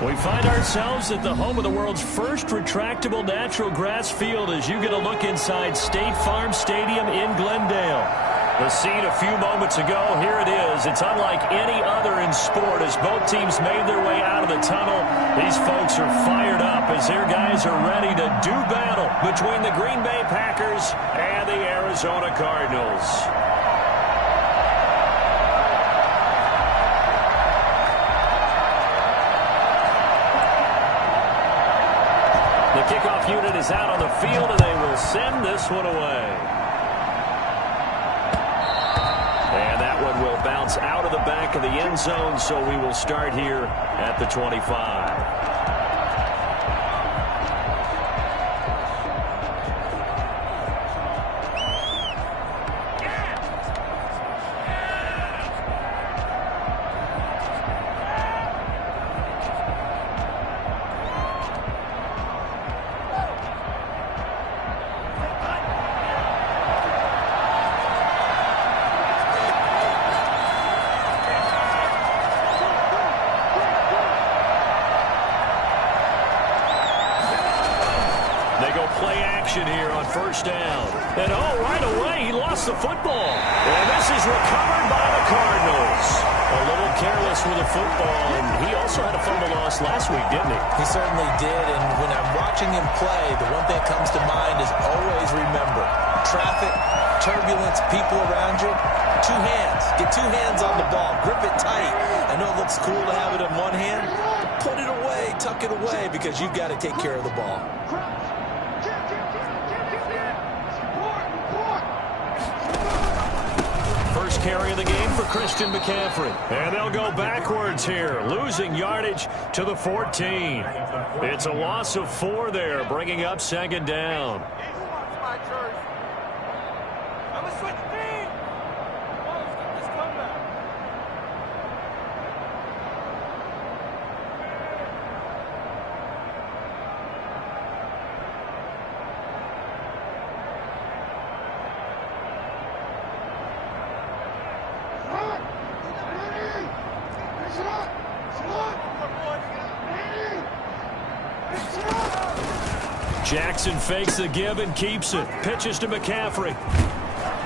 We find ourselves at the home of the world's first retractable natural grass field as you get a look inside State Farm Stadium in Glendale. The scene a few moments ago, here it is. It's unlike any other in sport as both teams made their way out of the tunnel. These folks are fired up as their guys are ready to do battle between the Green Bay Packers and the Arizona Cardinals. The kickoff unit is out on the field, and they will send this one away. And that one will bounce out of the back of the end zone, so we will start here at the 25. Here on first down. And right away, he lost the football. And this is recovered by the Cardinals. A little careless with the football, and he also had a fumble loss last week, didn't he? He certainly did, and when I'm watching him play, the one thing that comes to mind is always remember, traffic, turbulence, people around you, two hands. Get two hands on the ball. Grip it tight. I know it looks cool to have it in one hand, but put it away, tuck it away, because you've got to take care of the ball. First carry of the game for Christian McCaffrey. And they'll go backwards here, losing yardage to the 14. It's a loss of 4 there, bringing up second down. Jackson fakes the give and keeps it. Pitches to McCaffrey.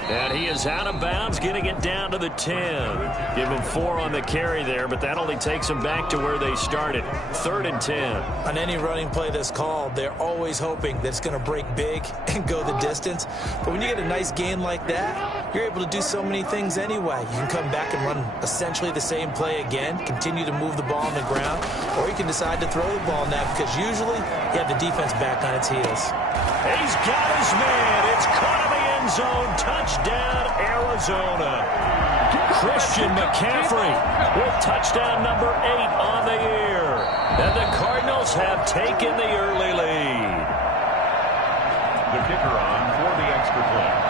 And he is out of bounds, getting it down to the 10. Give him 4 on the carry there, but that only takes them back to where they started. 3rd and 10. On any running play that's called, they're always hoping that it's going to break big and go the distance. But when you get a nice gain like that, you're able to do so many things anyway. You can come back and run essentially the same play again, continue to move the ball on the ground, or you can decide to throw the ball now because usually you have the defense back on its heels. He's got his man. It's caught in the end zone. Touchdown, Arizona. Christian McCaffrey with touchdown number 8 on the year. And the Cardinals have taken the early lead. The kicker on for the extra point.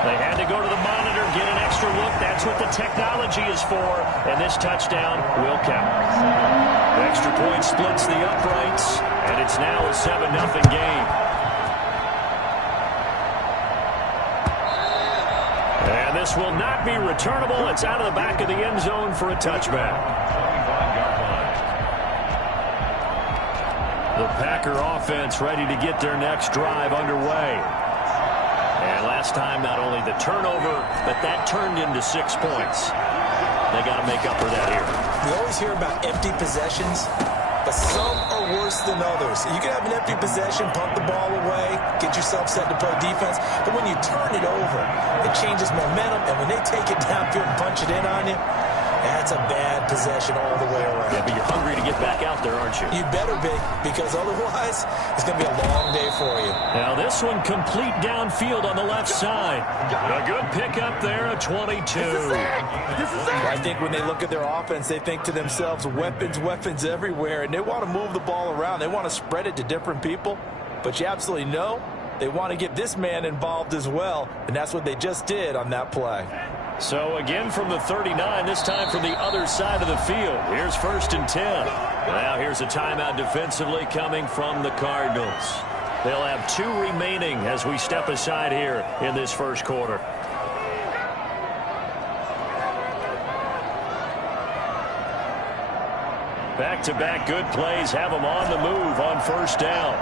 They had to go to the monitor, get an extra look. That's what the technology is for. And this touchdown will count. The extra point splits the uprights, and it's now a 7-0 game. And this will not be returnable. It's out of the back of the end zone for a touchback. The Packer offense ready to get their next drive underway. And last time, not only the turnover, but that turned into 6 points. They got to make up for that here. We always hear about empty possessions, but some are worse than others. You can have an empty possession, pump the ball away, get yourself set to play defense, but when you turn it over, it changes momentum, and when they take it downfield and punch it in on you, that's a bad possession all the way around. Yeah, but you're hungry to get back out there, aren't you? You better be, because otherwise it's going to be a long day for you. Now this one complete downfield on the left side. A good pickup there, a 22. I think when they look at their offense, they think to themselves, weapons, weapons everywhere, and they want to move the ball around. They want to spread it to different people, but you absolutely know they want to get this man involved as well, and that's what they just did on that play. So again from the 39, this time from the other side of the field. Here's 1st and 10. Now here's a timeout defensively coming from the Cardinals. They'll have 2 remaining as we step aside here in this first quarter. Back-to-back good plays have them on the move on first down.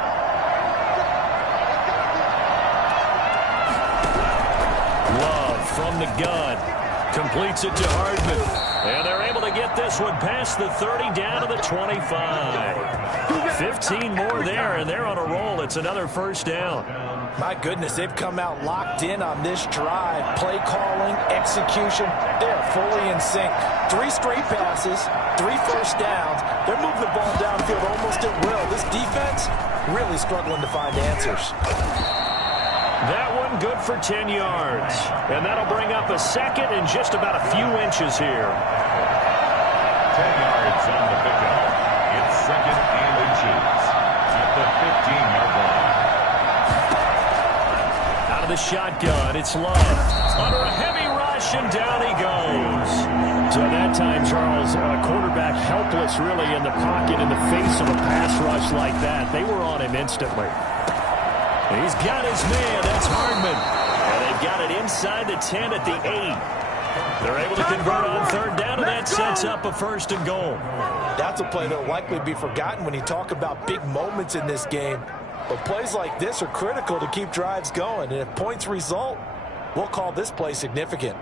Love from the gun. Completes it to Hardman. And they're able to get this one past the 30 down to the 25. 15 more there, and they're on a roll. It's another first down. My goodness, they've come out locked in on this drive. Play calling, execution, they're fully in sync. 3 straight passes, 3 first downs. They're moving the ball downfield almost at will. This defense really struggling to find answers. That one good for 10 yards. And that'll bring up a second and just about a few inches here. 10 yards on the pickup. It's second and inches at the 15-yard line. Out of the shotgun, it's Love. Under a heavy rush, and down he goes. So that time, Charles, quarterback helpless really in the pocket in the face of a pass rush like that. They were on him instantly. He's got his man. That's Hardman. And they've got it inside the 10 at the 8. They're able to convert on third down, and that sets up a first and goal. That's a play that will likely be forgotten when you talk about big moments in this game. But plays like this are critical to keep drives going. And if points result, we'll call this play significant.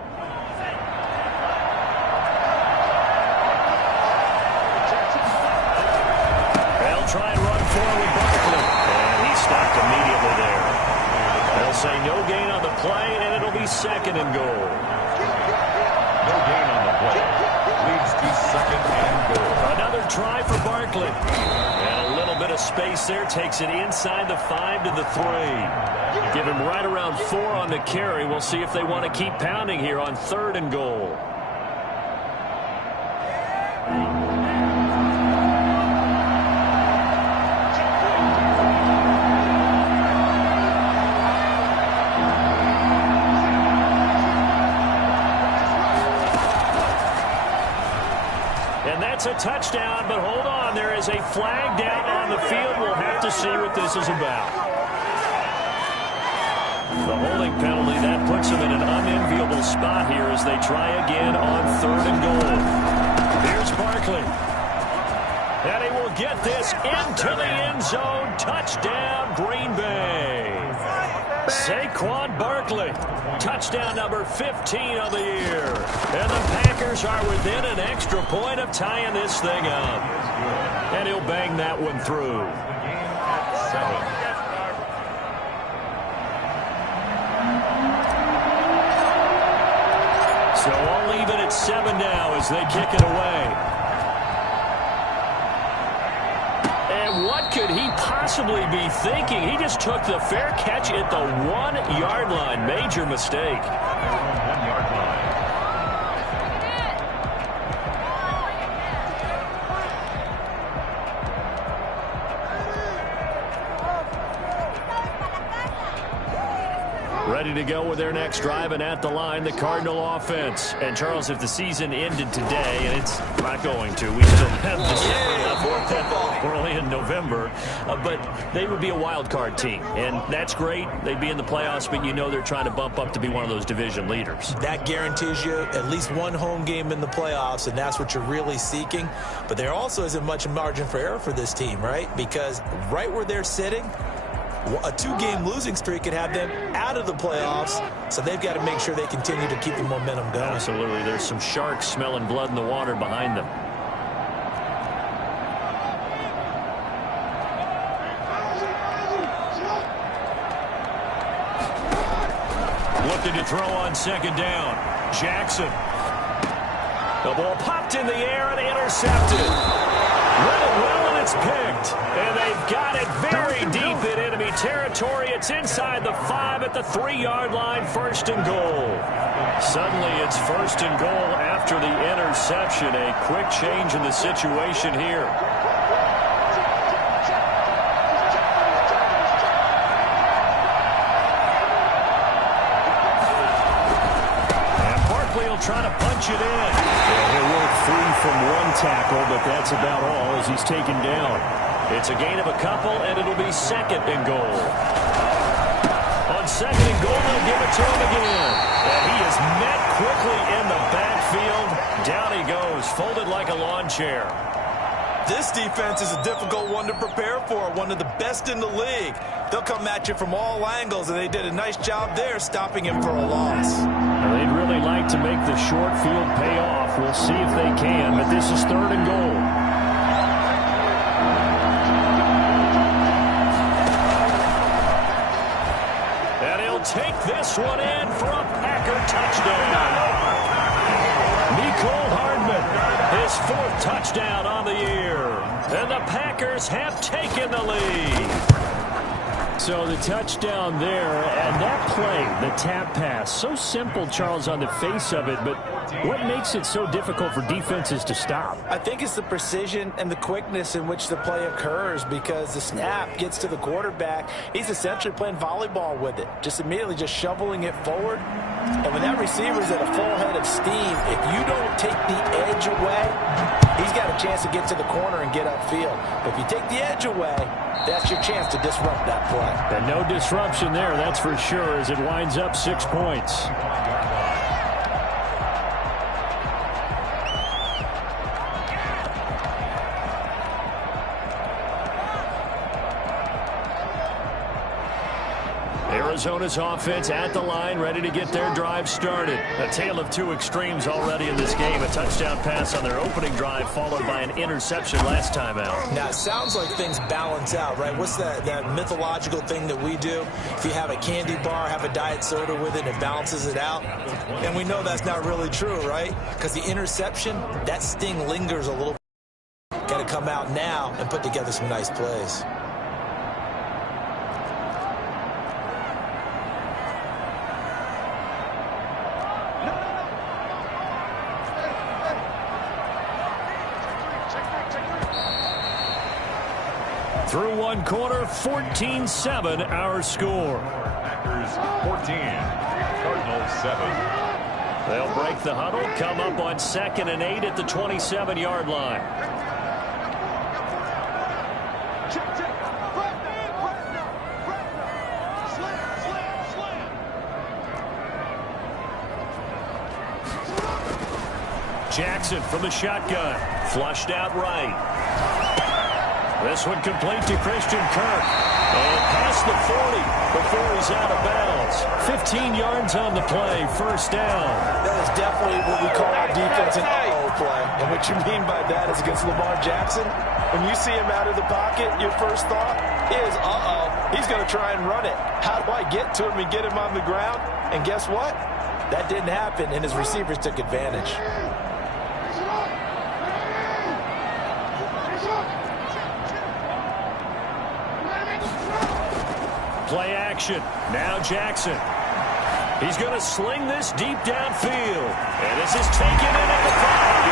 They'll try and run forward Barkley. And he's stopped immediately there. They'll say no gain on the play, and it'll be second and goal. No gain on the play. Leads to second and goal. Another try for Barkley. And a little bit of space there. Takes it inside the 5 to the 3. Give him right around 4 on the carry. We'll see if they want to keep pounding here on third and goal. It's a touchdown, but hold on. There is a flag down on the field. We'll have to see what this is about. The holding penalty, that puts them in an unenviable spot here as they try again on third and goal. Here's Barkley. And he will get this into the end zone. Touchdown, Green Bay. Saquon Barkley, touchdown number 15 of the year. And the Packers are within an extra point of tying this thing up. And he'll bang that one through. So I'll leave it at 7 now as they kick it away. What could he possibly be thinking? He just took the fair catch at the 1-yard line. Major mistake. 1-yard line. Ready to go with their next drive, and at the line, the Cardinal offense. And, Charles, if the season ended today, and it's not going to, we still have we're only in November, but they would be a wild card team. And that's great. They'd be in the playoffs, but you know they're trying to bump up to be one of those division leaders. That guarantees you at least one home game in the playoffs, and that's what you're really seeking. But there also isn't much margin for error for this team, right? Because right where they're sitting, a 2-game losing streak could have them out of the playoffs, so they've got to make sure they continue to keep the momentum going. Absolutely. There's some sharks smelling blood in the water behind them. Looking to throw on second down. Jackson. The ball popped in the air and intercepted. Read it well, and it's picked. And they've got it very deep in enemy territory. It's inside the 5 at the 3-yard line, first and goal. Suddenly it's first and goal after the interception. A quick change in the situation here. And Barkley will try to punch it in. He'll work free from one tackle, but that's about all as he's taken down. It's a gain of a couple, and it'll be second and goal. On second and goal, they'll give it to him again. And he is met quickly in the backfield. Down he goes, folded like a lawn chair. This defense is a difficult one to prepare for, one of the best in the league. They'll come at you from all angles, and they did a nice job there stopping him for a loss. Well, they'd really like to make the short field pay off. We'll see if they can, but this is 3rd and goal. And he'll take this one in for a Packer touchdown. Mecole Hardman, his 4th touchdown on the year. And the Packers have taken the lead. So the touchdown there, and that play, the tap pass, so simple, Charles, on the face of it, but what makes it so difficult for defenses to stop? I think it's the precision and the quickness in which the play occurs, because the snap gets to the quarterback. He's essentially playing volleyball with it, just immediately just shoveling it forward. And when that receiver's at a full head of steam, if you don't take the edge away, he's got a chance to get to the corner and get upfield. But if you take the edge away, that's your chance to disrupt that play. And no disruption there, that's for sure, as it winds up 6 points. Arizona's offense at the line, ready to get their drive started. A tale of 2 extremes already in this game. A touchdown pass on their opening drive, followed by an interception last time out. Now, it sounds like things balance out, right? What's that mythological thing that we do? If you have a candy bar, have a diet soda with it, it balances it out. And we know that's not really true, right? Because the interception, that sting lingers a little bit. Got to come out now and put together some nice plays. Through one quarter, 14-7 our score. Packers 14, Cardinals 7. They'll break the huddle, come up on 2nd and 8 at the 27-yard line. Jackson from the shotgun, flushed out right. This one complete to Christian Kirk. And past the 40 before he's out of bounds. 15 yards on the play, 1st down. That is definitely what we call our defense an uh-oh play. And what you mean by that is against Lamar Jackson, when you see him out of the pocket, your first thought is, uh-oh, he's going to try and run it. How do I get to him and get him on the ground? And guess what? That didn't happen, and his receivers took advantage. Play action. Now Jackson. He's going to sling this deep downfield. And this is taken in at the 5.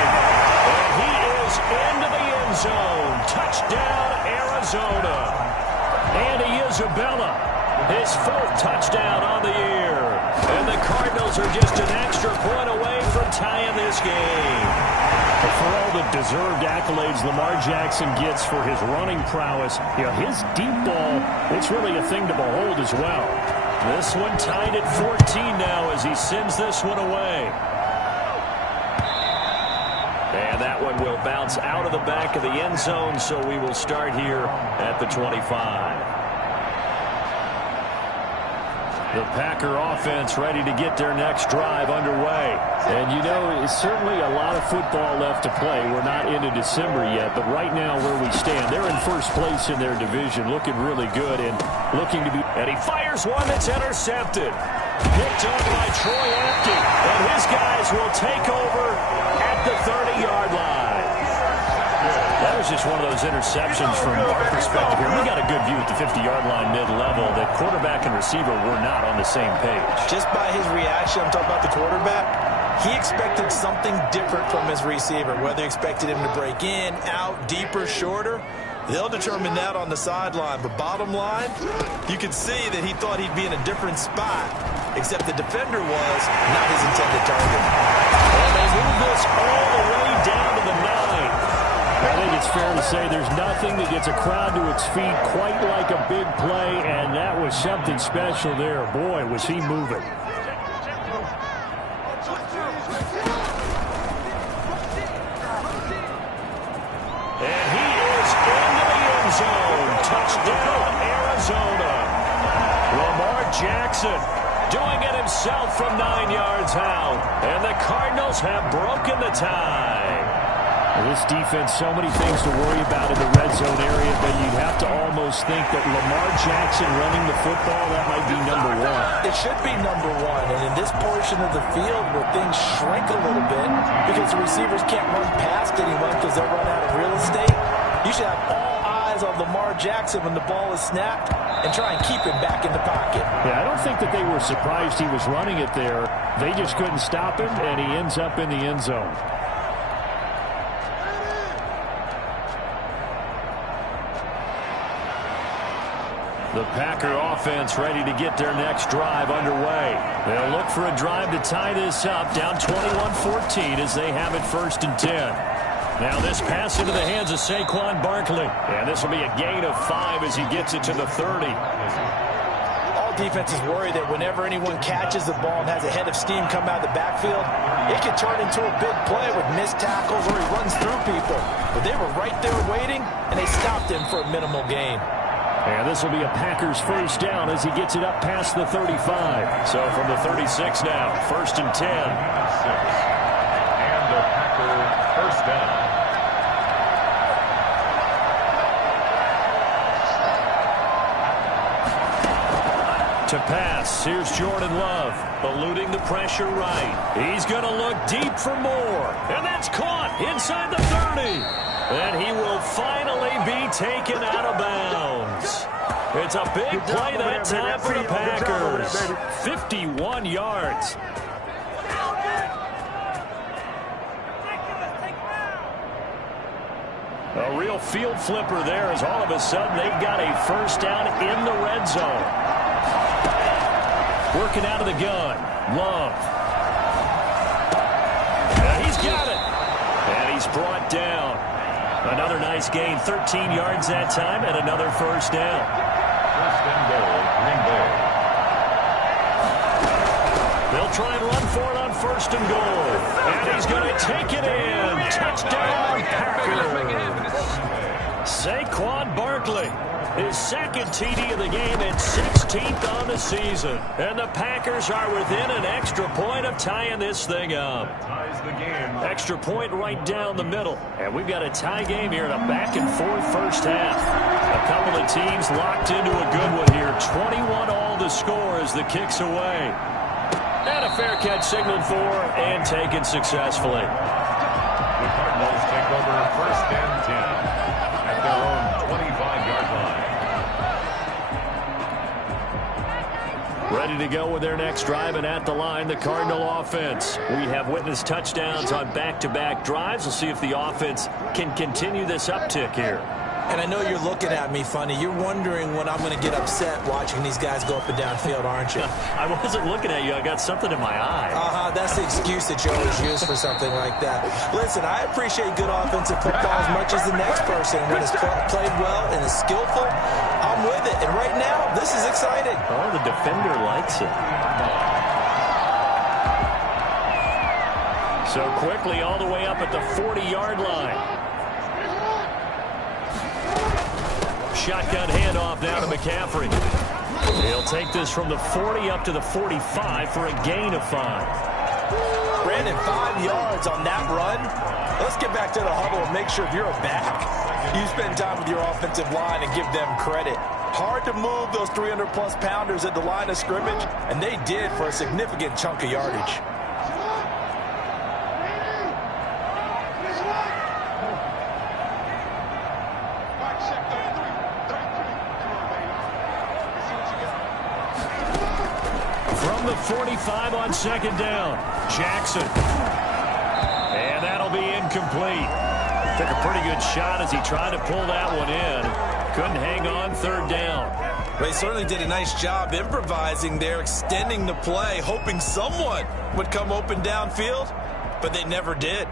And he is into the end zone. Touchdown, Arizona. Andy Isabella, his 4th touchdown on the year. And the Cardinals are just an extra point away from tying this game. For all the deserved accolades Lamar Jackson gets for his running prowess, his deep ball, it's really a thing to behold as well. This one tied at 14 now as he sends this one away. And that one will bounce out of the back of the end zone, so we will start here at the 25. The Packer offense ready to get their next drive underway. And, it's certainly a lot of football left to play. We're not into December yet, but right now where we stand, they're in 1st place in their division, looking really good and looking to be... And he fires one that's intercepted. Picked up by Troy Apke. And his guys will take over at the 30-yard line. That was just one of those interceptions from our perspective here. We got a good view at the 50-yard line mid-level that quarterback and receiver were not on the same page. Just by his reaction, I'm talking about the quarterback, he expected something different from his receiver, whether he expected him to break in, out, deeper, shorter. They'll determine that on the sideline. But bottom line, you could see that he thought he'd be in a different spot, except the defender was not his intended target. And they move this all the way down to the 9. I think it's fair to say there's nothing that gets a crowd to its feet quite like a big play, and that was something special there. Boy, was he moving. And he Touchdown, Arizona. Lamar Jackson doing it himself from 9 yards out. And the Cardinals have broken the tie. This defense, so many things to worry about in the red zone area, but you'd have to almost think that Lamar Jackson running the football, that might be number one. It should be number one, and in this portion of the field where things shrink a little bit because the receivers can't run past anyone because they'll run out of real estate, you should have all eyes on Lamar Jackson when the ball is snapped and try and keep him back in the pocket. Yeah, I don't think that they were surprised he was running it there. They just couldn't stop him, and he ends up in the end zone. The Packer offense ready to get their next drive underway. They'll look for a drive to tie this up, down 21-14 as they have it 1st and 10. Now this pass into the hands of Saquon Barkley. And this will be a gain of 5 as he gets it to the 30. All defenses worry that whenever anyone catches the ball and has a head of steam come out of the backfield, it can turn into a big play with missed tackles or he runs through people. But they were right there waiting, and they stopped him for a minimal gain. And this will be a Packers 1st down as he gets it up past the 35. So from the 36 now, 1st and 10. And the Packer 1st down. To pass, here's Jordan Love, eluding the pressure right. He's going to look deep for more. And that's caught inside the 30. And he will finally be taken out of bounds. It's a big play that time for the Packers. 51 yards. A real field flipper there as all of a sudden they've got a 1st down in the red zone. Working out of the gun. Love. And he's got it. And he's brought down. Another nice gain, 13 yards that time, and another 1st down. 1st and goal, Green Bay. They'll try and run for it on 1st and goal. And he's going to take it in. Touchdown, Packers. Saquon Barkley, his 2nd TD of the game and 16th on the season. And the Packers are within an extra point of tying this thing up. Ties the game. Extra point right down the middle. And we've got a tie game here in a back-and-forth 1st half. A couple of teams locked into a good one here. 21 all to score as the kick's away. And a fair catch signaled for and taken successfully. The Cardinals take over 1st and 10 at their own 25-yard line. Ready to go with their next drive, and at the line, the Cardinal offense. We have witnessed touchdowns on back-to-back drives. We'll see if the offense can continue this uptick here. And I know you're looking at me funny. You're wondering when I'm going to get upset watching these guys go up and down field, aren't you? I wasn't looking at you. I got something in my eye. That's the excuse that you always use for something like that. Listen, I appreciate good offensive football as much as the next person. When it's played well and is skillful, I'm with it. And right now, this is exciting. Oh, the defender likes it. So quickly all the way up at the 40-yard line. Shotgun handoff now to McCaffrey. He'll take this from the 40 up to the 45 for a gain of 5. Brandon, 5 yards on that run. Let's get back to the huddle and make sure if you're a back, you spend time with your offensive line and give them credit. Hard to move those 300-plus pounders at the line of scrimmage, and they did for a significant chunk of yardage. From the 45 on 2nd down, Jackson. And that'll be incomplete. Took a pretty good shot as he tried to pull that one in. Couldn't hang on 3rd down. They certainly did a nice job improvising there, extending the play, hoping someone would come open downfield, but they never did.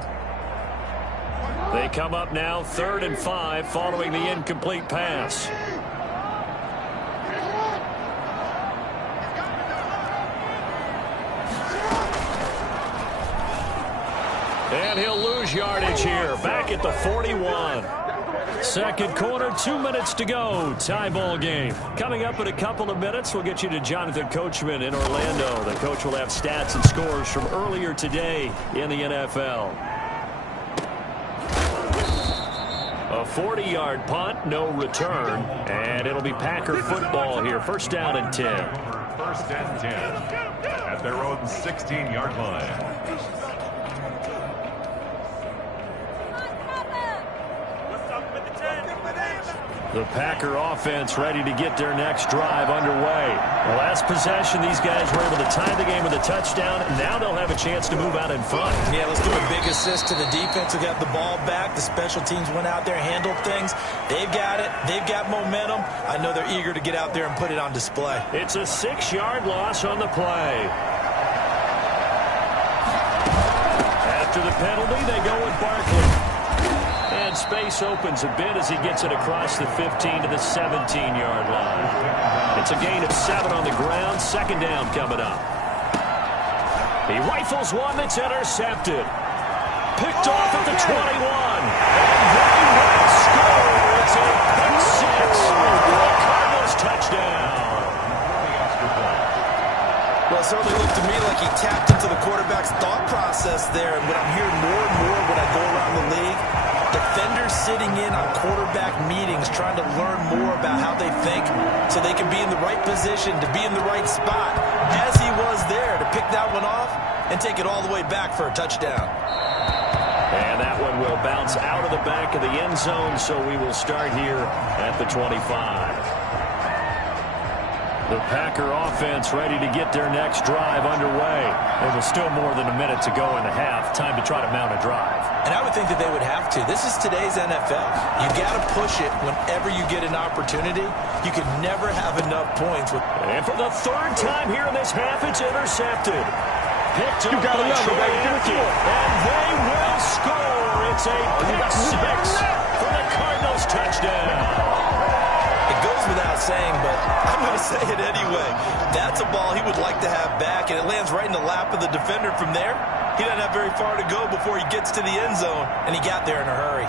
They come up now 3rd and 5 following the incomplete pass. And he'll lose yardage here, back at the 41. Second quarter, 2 minutes to go. Tie ball game. Coming up in a couple of minutes, we'll get you to Jonathan Coachman in Orlando. The coach will have stats and scores from earlier today in the NFL. A 40-yard punt, no return, and it'll be Packer football here. First down and 10. First and 10 at their own 16-yard line. The Packer offense ready to get their next drive underway. The last possession, these guys were able to tie the game with a touchdown. Now they'll have a chance to move out in front. Yeah, let's give a big assist to the defense who got the ball back. The special teams went out there, handled things. They've got it. They've got momentum. I know they're eager to get out there and put it on display. It's a 6-yard loss on the play. After the penalty, they go with Barkley. And space opens a bit as he gets it across the 15 to the 17-yard line. It's a gain of 7 on the ground. Second down coming up. He rifles one that's intercepted. Picked off at the 21. And they will score. It's a pick six. The Cardinals touchdown. Well, it certainly looked to me like he tapped into the quarterback's thought process there. And what I'm hearing more and more when I go around the league, defenders sitting in on quarterback meetings trying to learn more about how they think so they can be in the right position to be in the right spot, as he was there to pick that one off and take it all the way back for a touchdown. And that one will bounce out of the back of the end zone, so we will start here at the 25. The Packer offense ready to get their next drive underway. There was still more than a minute to go in the half. Time to try to mount a drive. And I would think that they would have to. This is today's NFL. You got to push it whenever you get an opportunity. You can never have enough points. And for the third time here in this half, it's intercepted. Picked up by Troy Aikman. And they will score. It's a pick six for the Cardinals touchdown. It goes without saying, but I'm going to say it anyway. That's a ball he would like to have back, and it lands right in the lap of the defender from there. He doesn't have very far to go before he gets to the end zone, and he got there in a hurry.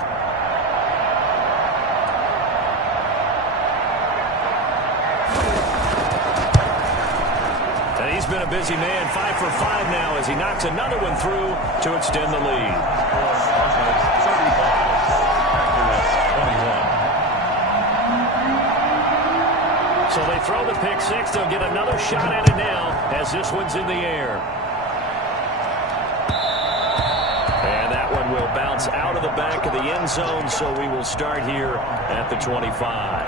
And he's been a busy man, 5 for 5 now as he knocks another one through to extend the lead. So they throw the pick six. They'll get another shot at it now as this one's in the air. And that one will bounce out of the back of the end zone, so we will start here at the 25.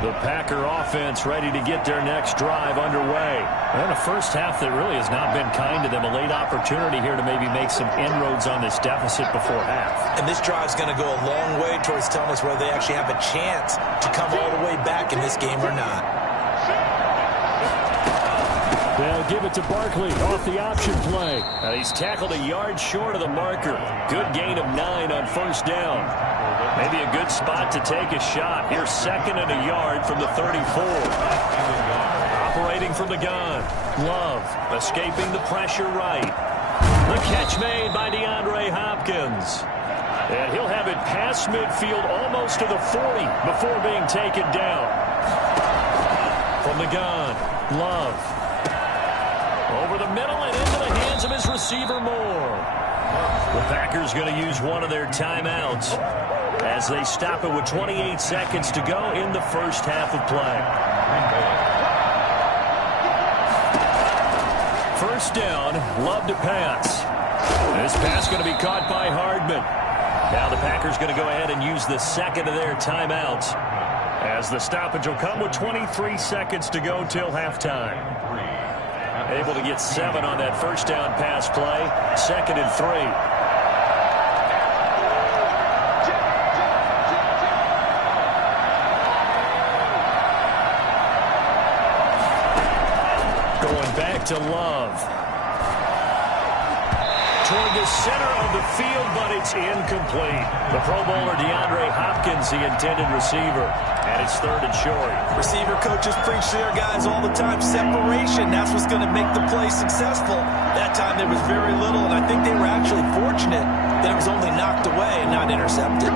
The Packer offense ready to get their next drive underway. And a first half that really has not been kind to them. A late opportunity here to maybe make some inroads on this deficit before half. And this drive is going to go a long way towards telling us whether they actually have a chance to come all the way back in this game or not. They'll give it to Barkley off the option play. And he's tackled a yard short of the marker. Good gain of 9 on first down. Maybe a good spot to take a shot. Here's second and a yard from the 34. Operating from the gun. Love escaping the pressure right. The catch made by DeAndre Hopkins. And he'll have it past midfield almost to the 40 before being taken down. From the gun. Love. Over the middle and into the hands of his receiver Moore. The Packers going to use one of their timeouts as they stop it with 28 seconds to go in the first half of play. First down, Love to pass. This pass going to be caught by Hardman. Now the Packers going to go ahead and use the second of their timeouts as the stoppage will come with 23 seconds to go till halftime. Able to get 7 on that first down pass play. Second and 3. Going back to Love. toward the center of the field, but it's incomplete. The Pro Bowler DeAndre Hopkins, the intended receiver, and it's 3rd and short. Receiver coaches preach to their guys all the time. Separation, that's what's going to make the play successful. That time there was very little, and I think they were actually fortunate that it was only knocked away and not intercepted.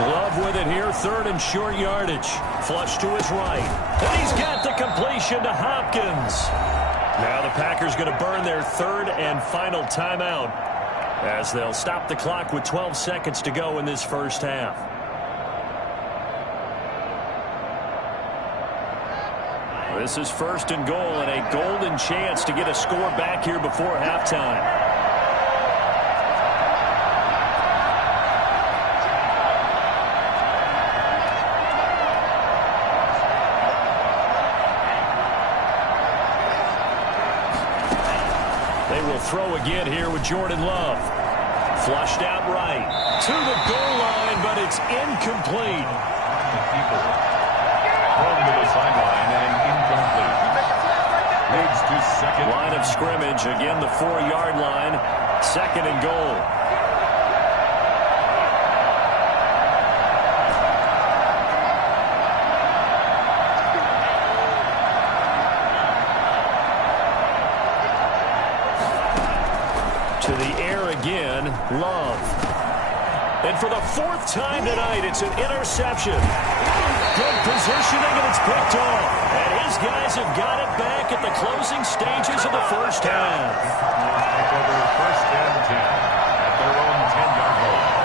Love with it here, 3rd and short yardage. Flush to his right. And he's got the completion to Hopkins. Now the Packers going to burn their 3rd and final timeout as they'll stop the clock with 12 seconds to go in this first half. This is 1st and goal and a golden chance to get a score back here before halftime. Throw again here with Jordan Love. Flushed out right to the goal line, but it's incomplete. Thrown to the sideline and incomplete. Leads to second. Line of scrimmage, again the 4-yard line. 2nd and goal. To the air again, Love. And for the 4th time tonight, it's an interception. Good positioning, and it's picked off. And his guys have got it back at the closing stages of the first half. Take over 1st and 10 at their own 10-yard line.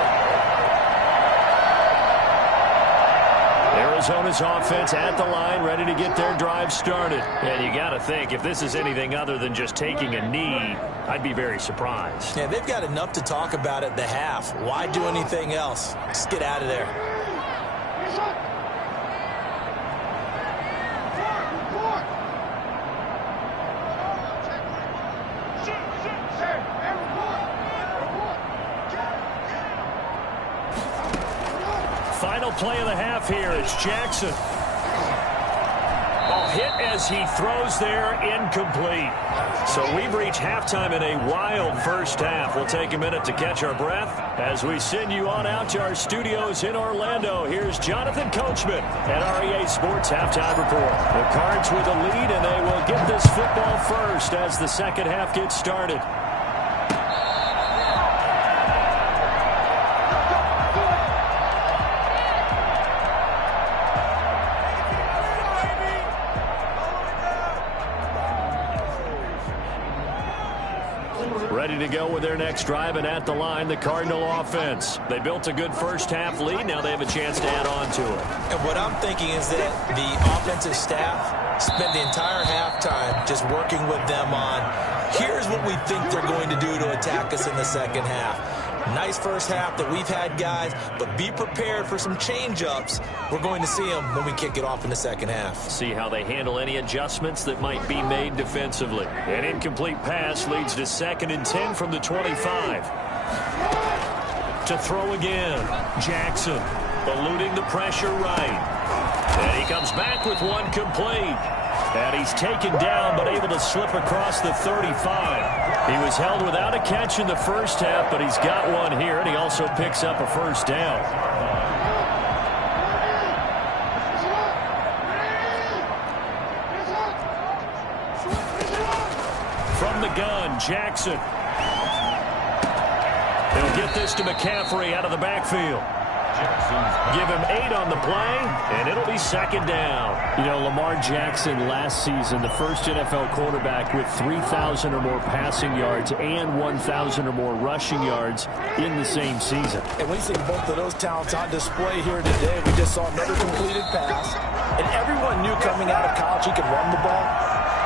Arizona's offense at the line, ready to get their drive started. And you got to think, if this is anything other than just taking a knee, I'd be very surprised. Yeah, they've got enough to talk about at the half. Why do anything else? Just get out of there. Final play of the half here. It's Jackson. Ball hit as he throws there, incomplete. So we've reached halftime in a wild first half. We'll take a minute to catch our breath as we send you on out to our studios in Orlando. Here's Jonathan Coachman at REA Sports Halftime Report. The Cards with a lead, and they will get this football first as the second half gets started. Ready to go with their next drive, and at the line, the Cardinal offense. They built a good first half lead. Now they have a chance to add on to it. And what I'm thinking is that the offensive staff spent the entire halftime just working with them on, here's what we think they're going to do to attack us in the second half. Nice first half that we've had, guys, but be prepared for some change-ups. We're going to see them when we kick it off in the second half. See how they handle any adjustments that might be made defensively. An incomplete pass leads to 2nd and 10 from the 25. To throw again, Jackson eluding the pressure right. And he comes back with one complete. And he's taken down but able to slip across the 35. He was held without a catch in the first half, but he's got one here, and he also picks up a first down. From the gun, Jackson. He'll get this to McCaffrey out of the backfield. Give him 8 on the play, and it'll be 2nd down. You know, Lamar Jackson last season, the first NFL quarterback with 3,000 or more passing yards and 1,000 or more rushing yards in the same season. And we see both of those talents on display here today. We just saw another completed pass. And everyone knew coming out of college he could run the ball.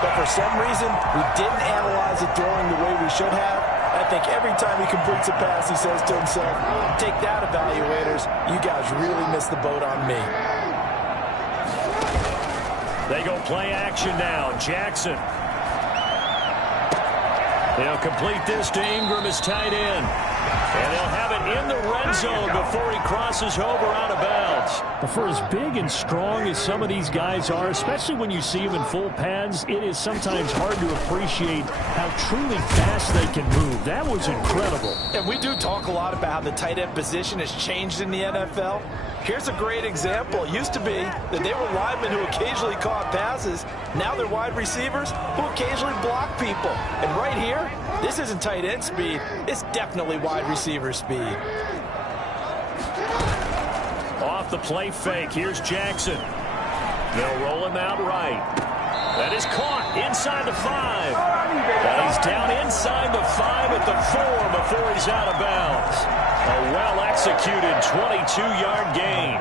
But for some reason, we didn't analyze it throwing the way we should have. I think every time he completes a pass, he says to himself, take that, evaluators. You guys really missed the boat on me. They go play action now. Jackson. They'll complete this to Ingram as tight end. And they'll have it in the red zone before he crosses over out of bounds. yards. But for as big and strong as some of these guys are, especially when you see them in full pads, it is sometimes hard to appreciate how truly fast they can move. That was incredible. And we do talk a lot about how the tight end position has changed in the NFL. Here's a great example. It used to be that they were linemen who occasionally caught passes. Now they're wide receivers who occasionally block people. And right here, this isn't tight end speed. It's definitely wide receiver speed. Off the play fake, here's Jackson. They'll roll him out right. That is caught inside the 5. And he's down inside the 5 at the 4 before he's out of bounds. A well-executed 22-yard gain.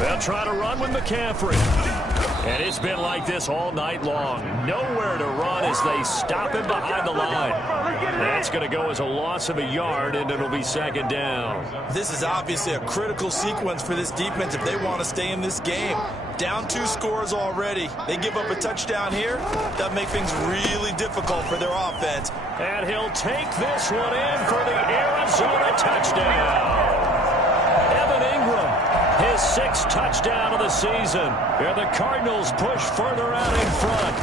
They'll try to run with McCaffrey. And it's been like this all night long. Nowhere to run as they stop him behind the line. That's going to go as a loss of a yard, and it'll be second down. This is obviously a critical sequence for this defense if they want to stay in this game. Down 2 scores already. They give up a touchdown here. That'll make things really difficult for their offense. And he'll take this one in for the Arizona touchdown. Evan Ingram, his 6th touchdown of the season. And the Cardinals push further out in front.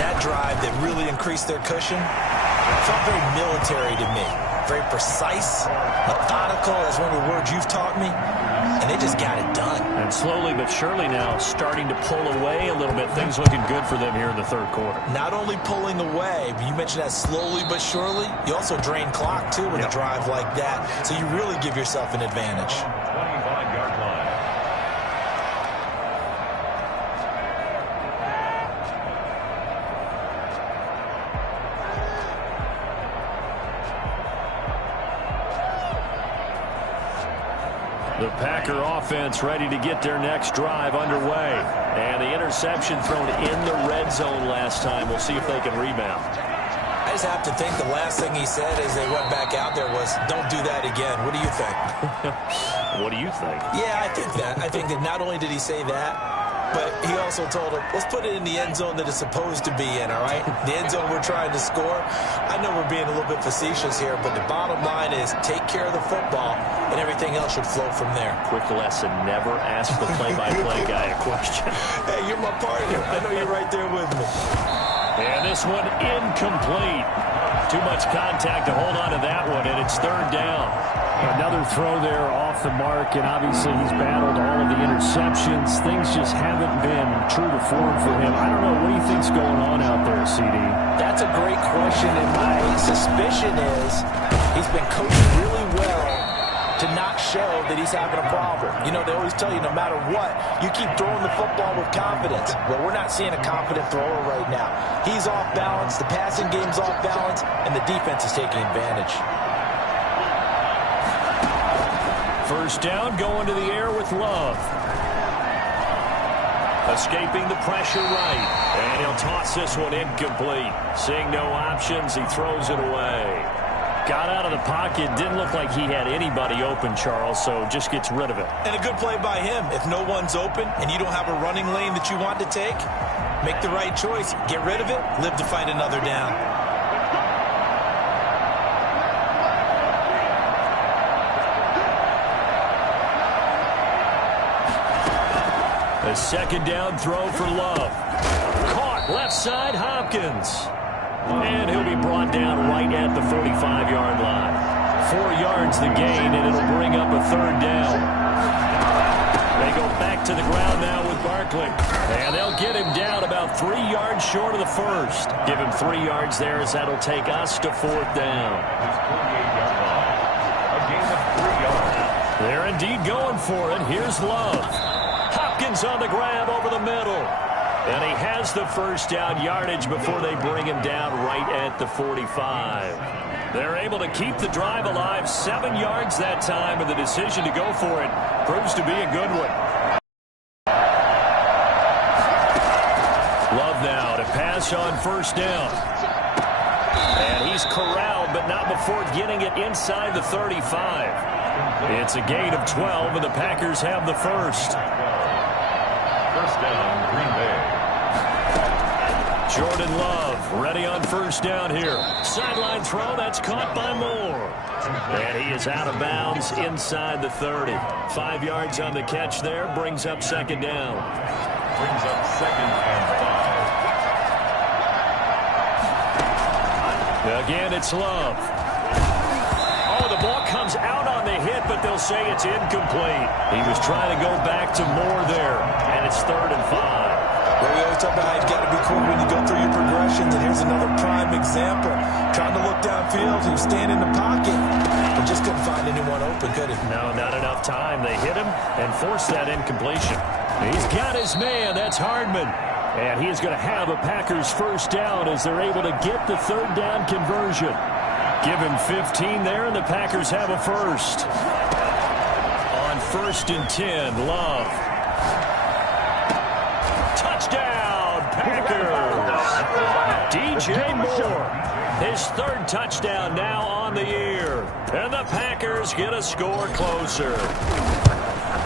That drive that really increased their cushion felt very military to me. Very precise, methodical, that's one of the words you've taught me. And they just got it done. And slowly but surely now starting to pull away a little bit. Things looking good for them here in the third quarter. Not only pulling away, but you mentioned that slowly but surely. You also drain clock, too, with a drive like that. So you really give yourself an advantage. 25-yard line. The Packer offense ready to get their next drive underway. And the interception thrown in the red zone last time. We'll see if they can rebound. I just have to think the last thing he said as they went back out there was, don't do that again. What do you think? What do you think? Yeah, I think that. I think that not only did he say that, but he also told him, let's put it in the end zone that it's supposed to be in, all right? The end zone we're trying to score. I know we're being a little bit facetious here, but the bottom line is take care of the football, and everything else should flow from there. Quick lesson, never ask the play-by-play guy a question. Hey, you're my partner. I know you're right there with me. And this one incomplete. Too much contact to hold on to that one, and it's third down. Another throw there off the mark, and obviously he's battled all of the interceptions. Things just haven't been true to form for him. I don't know. What do you think's going on out there, CD? That's a great question, and my suspicion is he's been coached really well to not show that he's having a problem. You know, they always tell you no matter what, you keep throwing the football with confidence. Well, we're not seeing a confident thrower right now. He's off balance, the passing game's off balance, and the defense is taking advantage. First down, going to the air with Love. Escaping the pressure right. And he'll toss this one incomplete. Seeing no options, he throws it away. Got out of the pocket. Didn't look like he had anybody open, Charles, so just gets rid of it. And a good play by him. If no one's open and you don't have a running lane that you want to take, make the right choice. Get rid of it. Live to fight another down. A second down throw for Love. Caught left side, Hopkins. And he'll be brought down right at the 45-yard line. 4 yards the gain, and it'll bring up a third down. They go back to the ground now with Barkley. And they'll get him down about 3 yards short of the first. Give him 3 yards there as that'll take us to fourth down. His 48-yard line. A gain of 3 yards. They're indeed going for it. Here's Love. Hopkins on the grab over the middle. And he has the first down yardage before they bring him down right at the 45. They're able to keep the drive alive. 7 yards that time, and the decision to go for it proves to be a good one. Love now to pass on first down. And he's corralled, but not before getting it inside the 35. It's a gain of 12, and the Packers have the first. First down, Green Bay. Jordan Love ready on first down here. Sideline throw, that's caught by Moore. And he is out of bounds inside the 30. 5 yards on the catch there, brings up second down. Brings up second and 5. Again, it's Love. Oh, the ball comes out on the hit, but they'll say it's incomplete. He was trying to go back to Moore there, and it's 3rd and 5. Well, we always talk about how you've got to be quick when you go through your progressions, and here's another prime example. Trying to look downfield, he was standing in the pocket, but just couldn't find anyone open, could he? No, not enough time. They hit him and forced that incompletion. He's got his man. That's Hardman. And he is going to have a Packers first down as they're able to get the 3rd down conversion. Give him 15 there, and the Packers have a first. On 1st and 10, Love. Touchdown, Packers! DJ Moore, his 3rd touchdown now on the year. And the Packers get a score closer.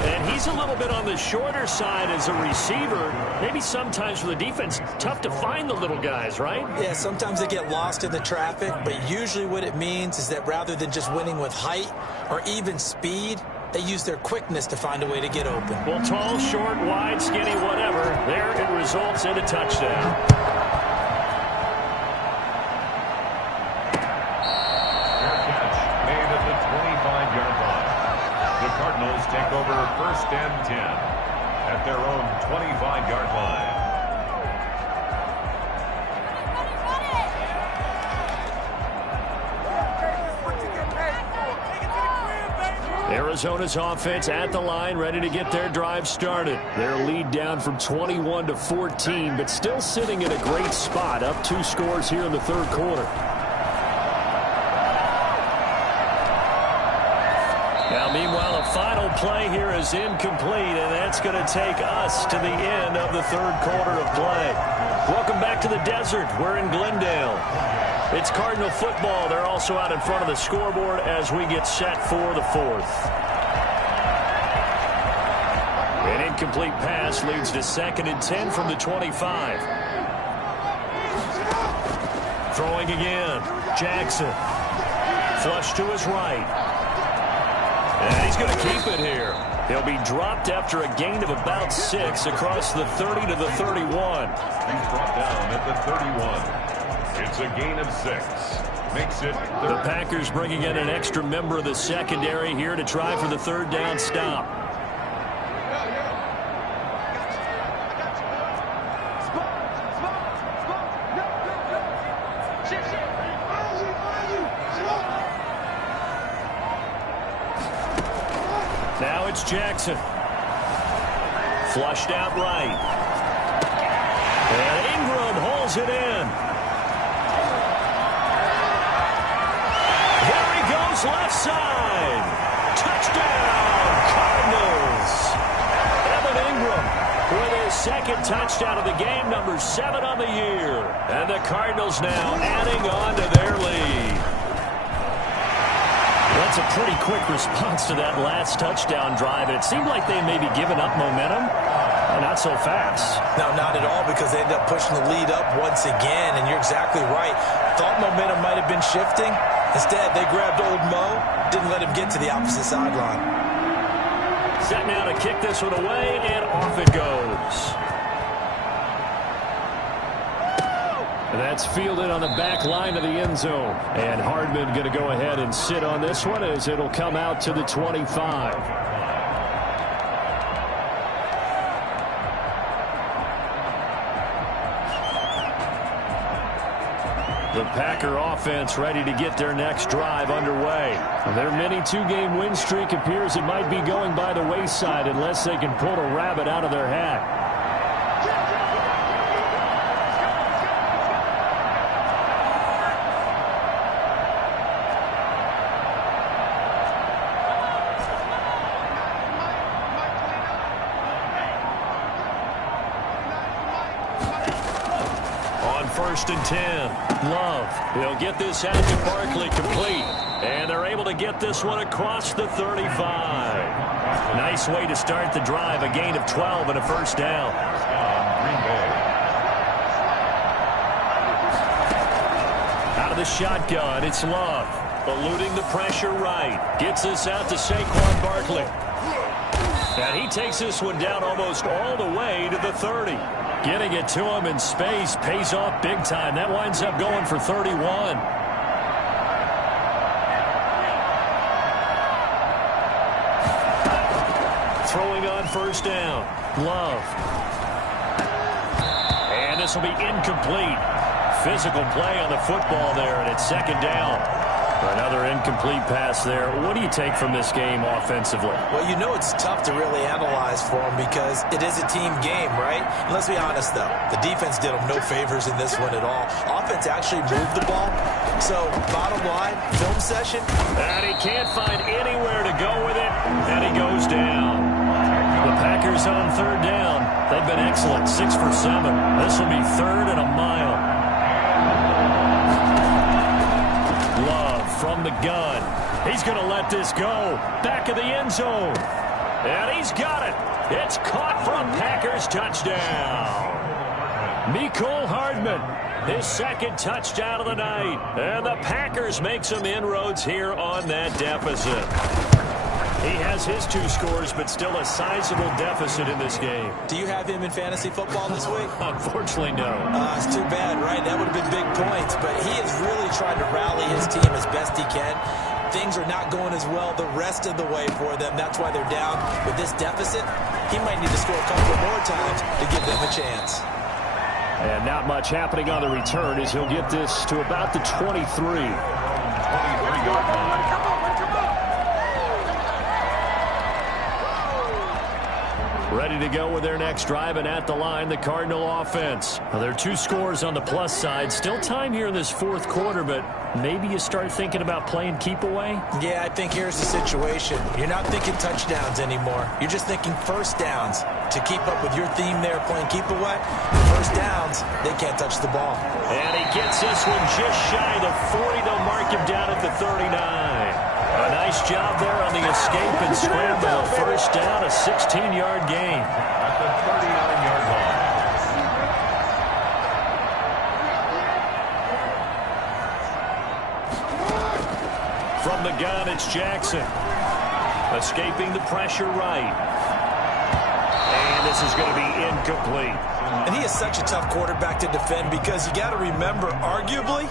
And he's a little bit on the shorter side as a receiver. Maybe sometimes for the defense, tough to find the little guys, right? Yeah, sometimes they get lost in the traffic, but usually what it means is that rather than just winning with height or even speed, they use their quickness to find a way to get open. Well, tall, short, wide, skinny, whatever, there it results in a touchdown. Cardinals take over 1st and 10 at their own 25-yard line. Arizona's offense at the line, ready to get their drive started. Their lead down from 21 to 14, but still sitting in a great spot, up 2 scores here in the 3rd quarter. Now, meanwhile, a final play here is incomplete, and that's going to take us to the end of the 3rd quarter of play. Welcome back to the desert. We're in Glendale. It's Cardinal football. They're also out in front of the scoreboard as we get set for the 4th. An incomplete pass leads to 2nd and 10 from the 25. Throwing again. Jackson. Flush to his right. And he's going to keep it here. He'll be dropped after a gain of about 6 across the 30 to the 31. He's brought down at the 31. It's a gain of 6. Makes it 30. The Packers bringing in an extra member of the secondary here to try for the 3rd down stop. Now it's Jackson. Flushed out right. And Ingram holds it in. Here he goes left side. Touchdown, Cardinals. Evan Ingram with his 2nd touchdown of the game, number 7 on the year. And the Cardinals now adding on to their lead. That's a pretty quick response to that last touchdown drive. And it seemed like they may be giving up momentum. Not so fast. No, not at all, because they ended up pushing the lead up once again. And you're exactly right. Thought momentum might have been shifting. Instead, they grabbed old Mo, didn't let him get to the opposite sideline. Set now to kick this one away, and off it goes. That's fielded on the back line of the end zone. And Hardman going to go ahead and sit on this one as it'll come out to the 25. The Packer offense ready to get their next drive underway. Their mini 2-game win streak appears it might be going by the wayside unless they can pull a rabbit out of their hat. On 1st and 10, Love. He'll get this out to Barkley complete. And they're able to get this one across the 35. Nice way to start the drive. A gain of 12 and a first down. the shotgun. It's Love. Eluding the pressure right. Gets this out to Saquon Barkley. And he takes this one down almost all the way to the 30. Getting it to him in space pays off big time. That winds up going for 31. Throwing on first down. Love. And this will be incomplete. Physical play on the football there, and it's second down. Another incomplete pass there. What do you take from this game offensively? Well, you know it's tough to really analyze for them because it is a team game, right? And let's be honest, though. The defense did them no favors in this one at all. Offense actually moved the ball. So, bottom line, film session. And he can't find anywhere to go with it, and he goes down. The Packers on third down. They've been excellent, 6 for 7. This will be 3rd and a mile. From the gun. He's going to let this go. Back of the end zone. And he's got it. It's caught from Packers touchdown. Mecole Hardman, his second touchdown of the night. And the Packers make some inroads here on that deficit. He has his 2 scores, but still a sizable deficit in this game. Do you have him in fantasy football this week? Unfortunately, no. It's too bad, right? That would have been big points, but he is really trying to rally his team as best he can. Things are not going as well the rest of the way for them. That's why they're down. With this deficit, he might need to score a couple more times to give them a chance. And not much happening on the return as he'll get this to about the 23. 23-yard line. Ready to go with their next drive, and at the line, the Cardinal offense. Now, there are 2 scores on the plus side. Still time here in this 4th quarter, but maybe you start thinking about playing keep away? Yeah, I think here's the situation. You're not thinking touchdowns anymore. You're just thinking first downs. To keep up with your theme there, playing keep away, first downs, they can't touch the ball. And he gets this one just shy of the 40. They'll mark him down at the 39. A nice job there on the escape and scramble. First down, a 16-yard gain. At the 39-yard line. From the gun, it's Jackson. Escaping the pressure right. And this is going to be incomplete. And he is such a tough quarterback to defend because you got to remember, arguably,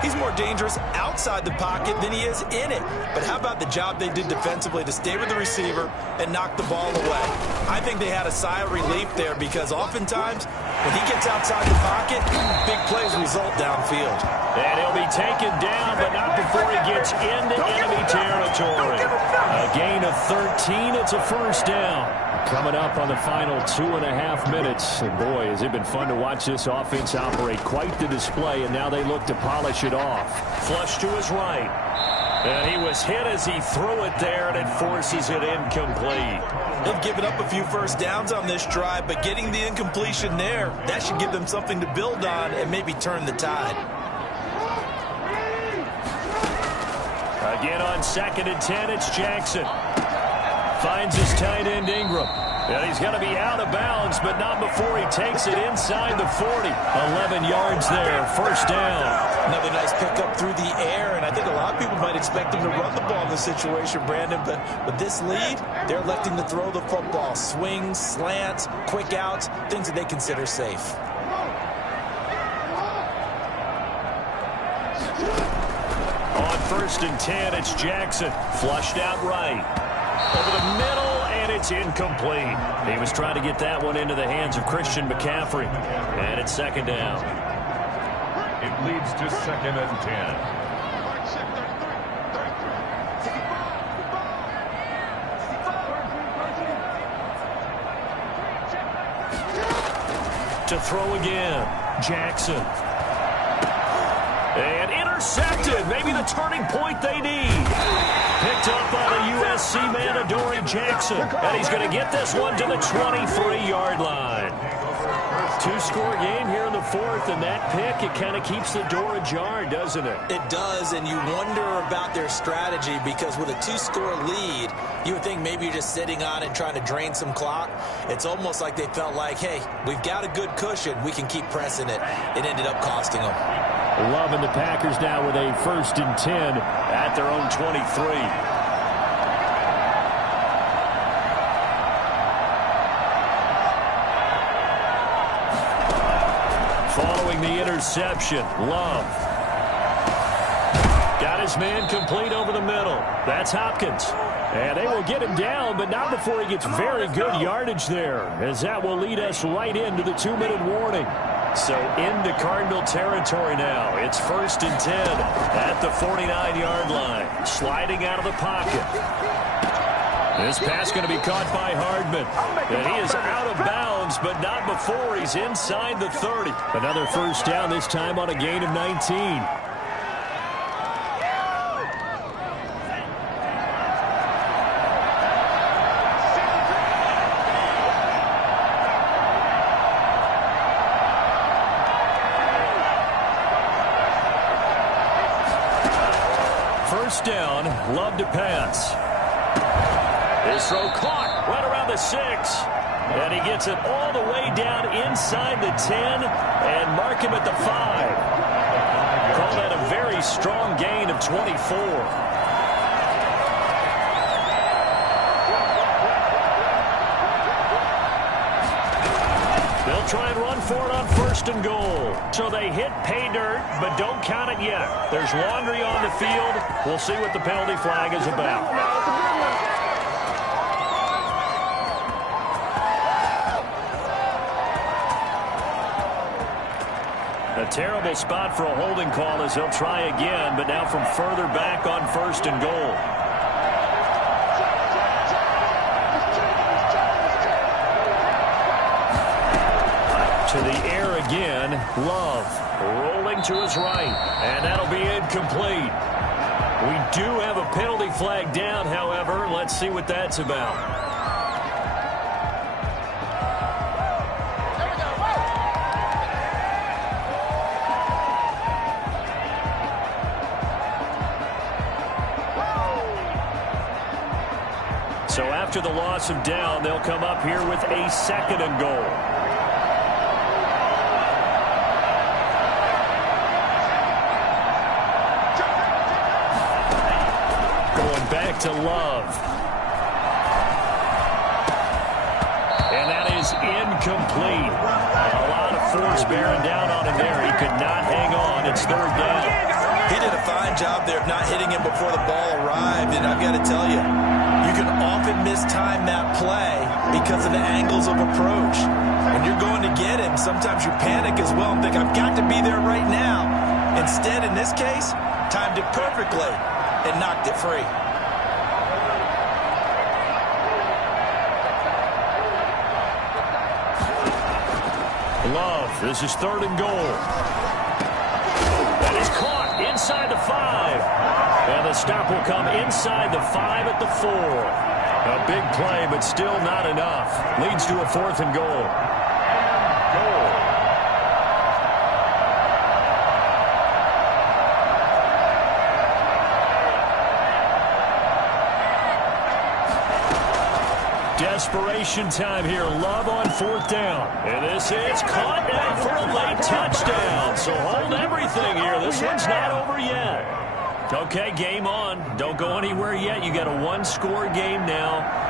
he's more dangerous outside the pocket than he is in it. But how about the job they did defensively to stay with the receiver and knock the ball away? I think they had a sigh of relief there because oftentimes when he gets outside the pocket, big plays result downfield. And he'll be taken down, but not before he gets into enemy territory. A gain of 13. It's a first down. Coming up on the final 2.5 minutes. And boy, has it been fun to watch this offense operate. Quite the display, and now they look to polish it off. Flush to his right. And he was hit as he threw it there, and it forces it incomplete. They've given up a few first downs on this drive, but getting the incompletion there, that should give them something to build on and maybe turn the tide. Again on 2nd and 10, it's Jackson. Finds his tight end Ingram. And he's going to be out of bounds, but not before he takes it inside the 40. 11 yards there, first down. Another nice pickup through the air, and I think a lot of people might expect him to run the ball in this situation, Brandon, but with this lead, they're electing to throw the football. Swings, slants, quick outs, things that they consider safe. On 1st and 10, it's Jackson. Flushed out right. Over the middle, and it's incomplete. He was trying to get that one into the hands of Christian McCaffrey. And it's second down. It leads to 2nd and 10. To throw again, Jackson. And intercepted. Maybe the turning point they need. Picked up by the USC man, Adoree Jackson. And he's going to get this one to the 23-yard line. 2-score game here in the 4th, and that pick, it kind of keeps the door ajar, doesn't it? It does, and you wonder about their strategy because with a 2-score lead, you would think maybe you're just sitting on it and trying to drain some clock. It's almost like they felt like, hey, we've got a good cushion. We can keep pressing it. It ended up costing them. Love and the Packers now with a 1st and 10 at their own 23. Following the interception, Love got his man complete over the middle. That's Hopkins. And they will get him down, but not before he gets very good yardage there, as that will lead us right into the 2-minute warning. So into Cardinal territory now. It's 1st and 10 at the 49-yard line. Sliding out of the pocket. This pass going to be caught by Hardman. And he is out of bounds, but not before he's inside the 30. Another 1st down, this time on a gain of 19. Down, Love to pass. His throw caught right around the 6. And he gets it all the way down inside the 10 and mark him at the 5. Call that a very strong gain of 24. They'll try and run for it on 1st and goal. So they hit pay dirt, but don't count it yet. There's laundry on the field. We'll see what the penalty flag is about. A terrible spot for a holding call as they'll try again, but now from further back on 1st and goal. To the air again, Love rolling to his right, and that'll be incomplete. We do have a penalty flag down, however. Let's see what that's about. So after the loss of down, they'll come up here with a 2nd and goal. To Love. And that is incomplete. A lot of force bearing down on him there. He could not hang on. It's 3rd down. He did a fine job there of not hitting him before the ball arrived. And I've got to tell you, you can often mistime that play because of the angles of approach. When you're going to get him, sometimes you panic as well and think, I've got to be there right now. Instead, in this case, timed it perfectly and knocked it free. Love, this is 3rd and goal. That is caught inside the 5. And the stop will come inside the 5 at the 4. A big play, but still not enough. Leads to a 4th and goal. Desperation time here. Love on 4th down. And this is caught down for a late touchdown. So hold everything here. This one's not over yet. Okay, game on. Don't go anywhere yet. You got a 1-score game now.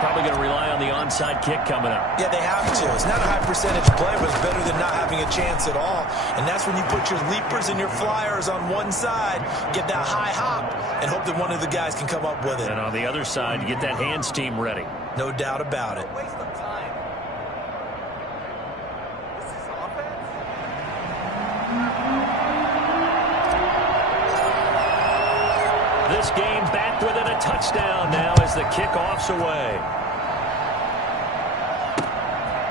Probably going to rely on the onside kick coming up. Yeah, they have to. It's not a high percentage play, but it's better than not having a chance at all. And that's when you put your leapers and your flyers on one side, get that high hop, and hope that one of the guys can come up with it. And on the other side, you get that hands team ready. No doubt about it. Waste of time. This is offense. This game back within a touchdown now as the kickoff's away.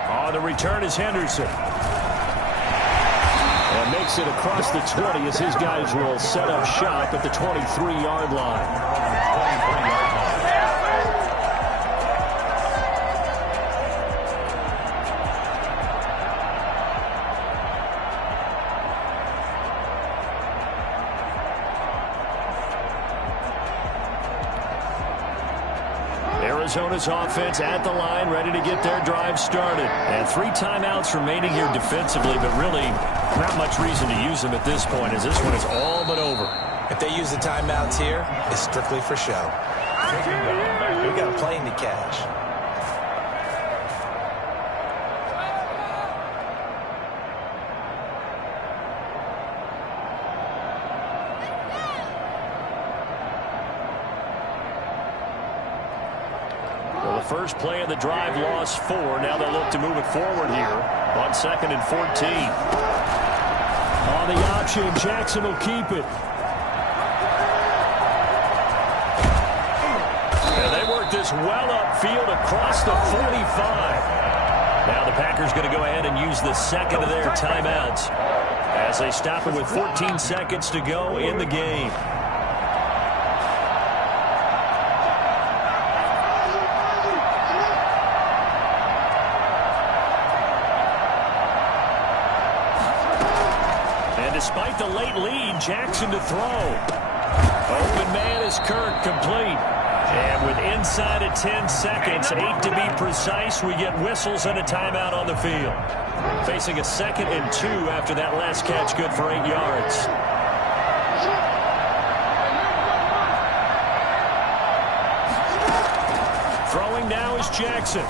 On the return is Henderson. And makes it across the 20 as his guys will set up shop at the 23-yard line. Arizona's offense at the line, ready to get their drive started. And 3 timeouts remaining here defensively, but really Not much reason to use them at this point, as this one is all but over. If they use the timeouts here, it's strictly for show. We got a plane to catch. Well, the first play of the drive lost 4. Now they'll look to move it forward here on 2nd and 14. On the option, Jackson will keep it. And they work this well upfield across the 45. Now the Packers going to go ahead and use the second of their timeouts as they stop it with 14 seconds to go in the game. Despite the late lead, Jackson to throw. Open man is Kirk, complete. And with inside of 10 seconds, 8 to be precise, we get whistles and a timeout on the field. Facing a 2nd and 2 after that last catch, good for 8 yards. Throwing now is Jackson.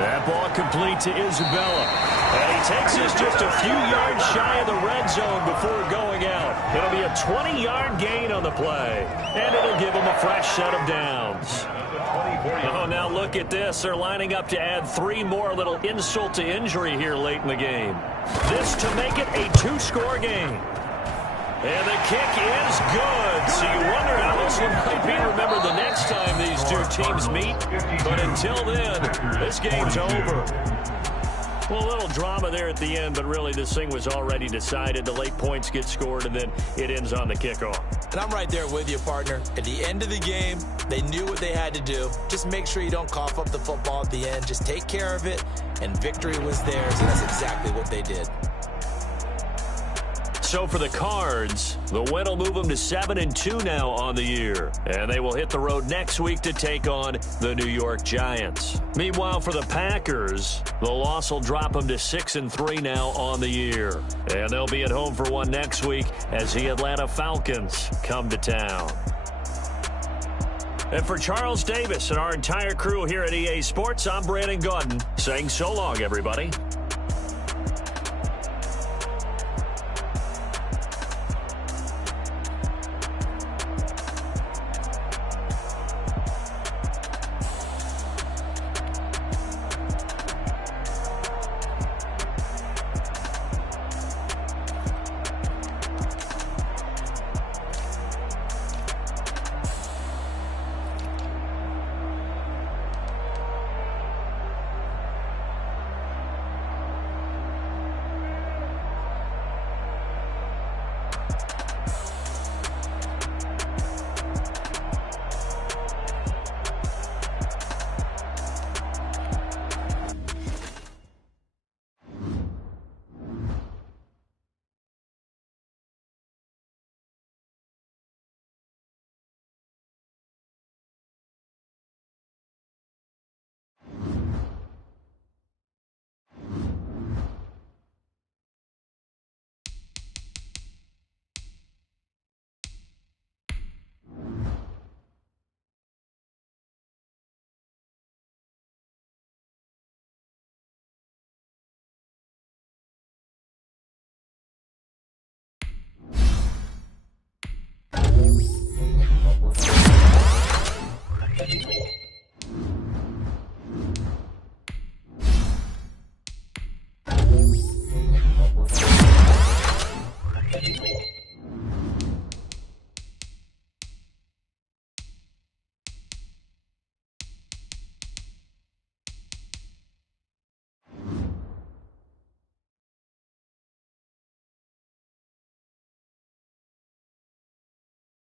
That ball complete to Isabella. And he takes us just a few yards shy of the red zone before going out. It'll be a 20-yard gain on the play. And it'll give him a fresh set of downs. Oh, now look at this. They're lining up to add 3 more, a little insult to injury here late in the game. This to make it a 2-score game. And the kick is good. So you wonder how this one might be remembered the next time these two teams meet. But until then, this game's over. Well, a little drama there at the end, but really this thing was already decided. The late points get scored, and then it ends on the kickoff. And I'm right there with you, partner. At the end of the game, they knew what they had to do. Just make sure you don't cough up the football at the end. Just take care of it, and victory was theirs, and that's exactly what they did. So for the Cards, the win will move them to 7-2 now on the year. And they will hit the road next week to take on the New York Giants. Meanwhile, for the Packers, the loss will drop them to 6-3 now on the year. And they'll be at home for one next week as the Atlanta Falcons come to town. And for Charles Davis and our entire crew here at EA Sports, I'm Brandon Gaudin saying so long, everybody.